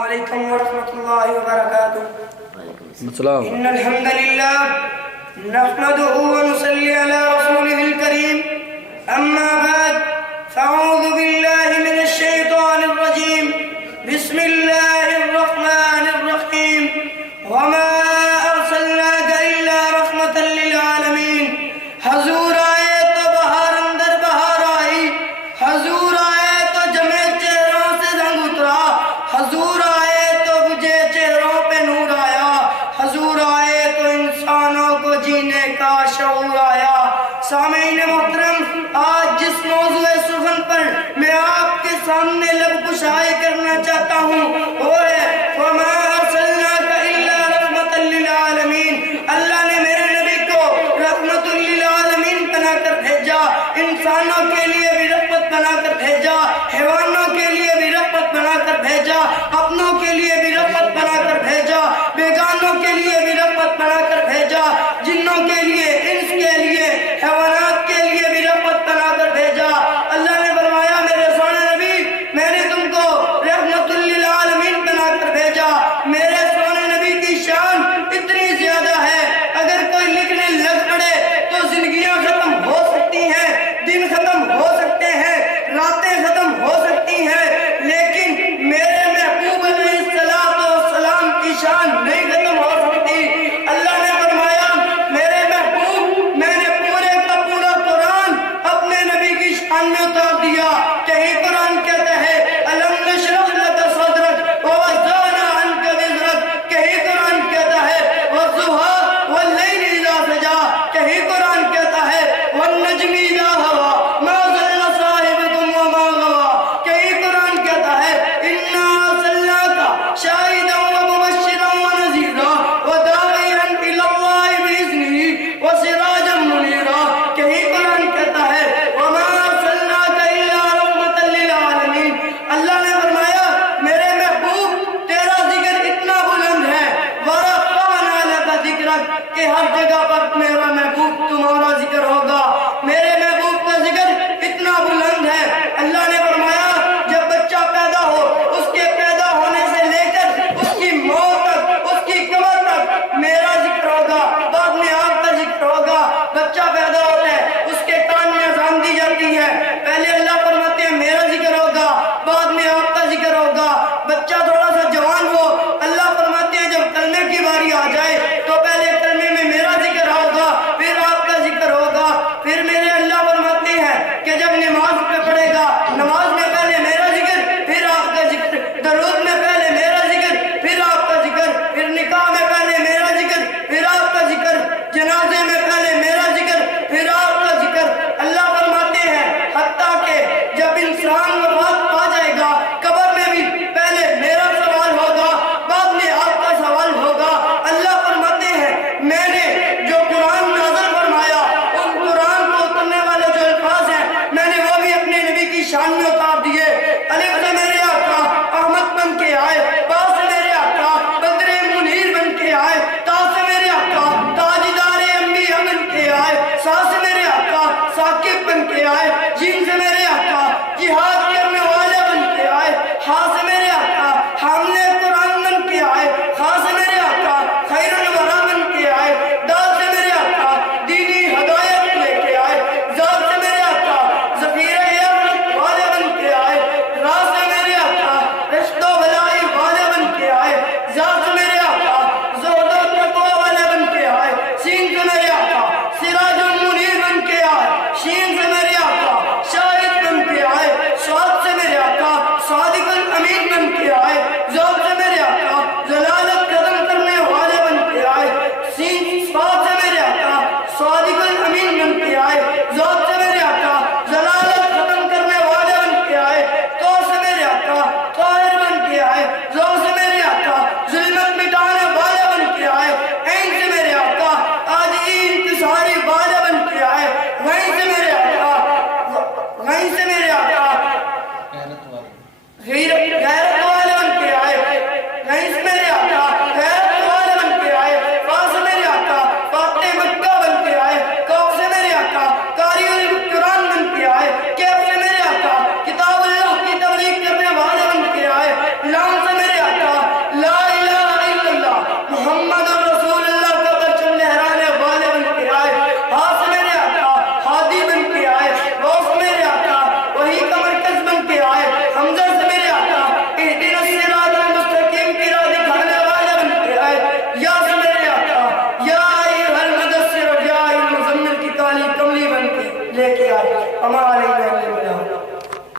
عليكم ورحمة الله وبركاته. السلام. إن الحمد لله نحمده ونصلي على رسوله الكريم. أما بعد فأعوذ بالله من الشيطان الرجيم. بسم الله الرحمن الرحيم. وما أرسلناك إلا رحمة للعالمين. حضور آئے تو بہار اندر بہار آئی، حضور آئے تو جمے چہروں سے رنگ اترا، حضور آئے تو بجھے چہروں پہ نور آیا، حضور آئے تو انسانوں کو جینے کا شعور آیا۔ سامعین محترم، آج جس موضوع سخن پر میں آپ کے سامنے لب کشائی کرنا چاہتا ہوں وہ ہے وَمَا أَرْسَلْنَاكَ إِلَّا رَحْمَةً لِّلْعَالَمِينَ۔ اللہ نے میرے نبی کو رحمت للعالمین بنا کر بھیجا، انسانوں کے لیے بھی رحمت بنا کر بھیجا، حیوانوں کے لیے بھی رحمت بنا کر بھیجا، اپنوں کے لیے بھی رحمت بنا کر بھیجا، بیگانوں کے لیے بھی رحمت بنا کر بھیجا، جنوں کے لیے، انس کے لیے، حیوانات کے لیے بھی رحمت بنا کر بھیجا۔ اللہ نے فرمایا میرے سونے نبی میں نے تم کو رحمت للعالمین بنا کر بھیجا۔ میرے سونے نبی کی شان اتنی زیادہ ہے، اگر کوئی لکھنے لگ پڑے تو زندگیاں ختم ہو سکتی ہیں، دن ختم ہو سکتے ہیں، راتیں ختم ہو سکتی ہیں، لیکن میرے محبوب علیہ السلام کی شان نہیں ختم ہو سکتی۔ اللہ نے فرمایا میرے محبوب میں نے پورے کا پورا قرآن اپنے نبی کی شان میں اتار دیا۔ کہیں قرآن کہتا ہے أَلَمْ نَشْرَحْ لَكَ صَدْرَكَ وَوَضَعْنَا عَنْكَ وِزْرَكَ، کہیں قرآن کہتا ہے وَالضُّحَىٰ وَاللَّيْلِ إِذَا سَجَىٰ، کہیں قرآن کہتا ہے وَالنَّجْمِ إِذَا هَوَىٰ مَا ضَلَّ صَاحِبُكُمْ وَمَا غَوَىٰ، کہیں قرآن کہتا ہے إِنَّا أَرْسَلْنَاكَ شَاهِدًا وَمُبَشِّرًا وَنَذِيرًا وَدَاعِيًا إِلَى اللَّهِ بِإِذْنِهِ وَسِرَاجًا مُنِيرًا، کہیں قرآن کہتا ہے وَمَا أَرْسَلْنَاكَ إِلَّا رَحْمَةً لِّلْعَالَمِينَ۔ اللہ نے فرمایا میرے محبوب تیرا ذکر اتنا بلند ہے، وَرَفَعْنَا لَكَ ذِكْرَكَ، کہ ہر جگہ پر میرا محبوب تمہارا ذکر ہوگا۔ میرے محبوب کا ذکر اتنا بلند ہے، اللہ نے فرمایا جب بچہ پیدا ہو اس کے پیدا ہونے سے لے کر اس کی موت تک، اس کی قبر تک میرا ذکر ہوگا، بعد میں آپ کا ذکر ہوگا۔ بچہ پیدا ہوتا ہے اس کے کان میں اذان دی جاتی ہے، پہلے اللہ فرماتے ہیں میرا ذکر ہوگا، بعد میں آپ کا ذکر ہوگا۔ بچہ تھوڑا سا جوان ہو اللہ فرماتے ہیں جب کلمے کی باری آ جائے تو پہلے کلمے میں میرا ذکر ہوگا، پھر آپ کا ذکر ہوگا، پھر وما علينا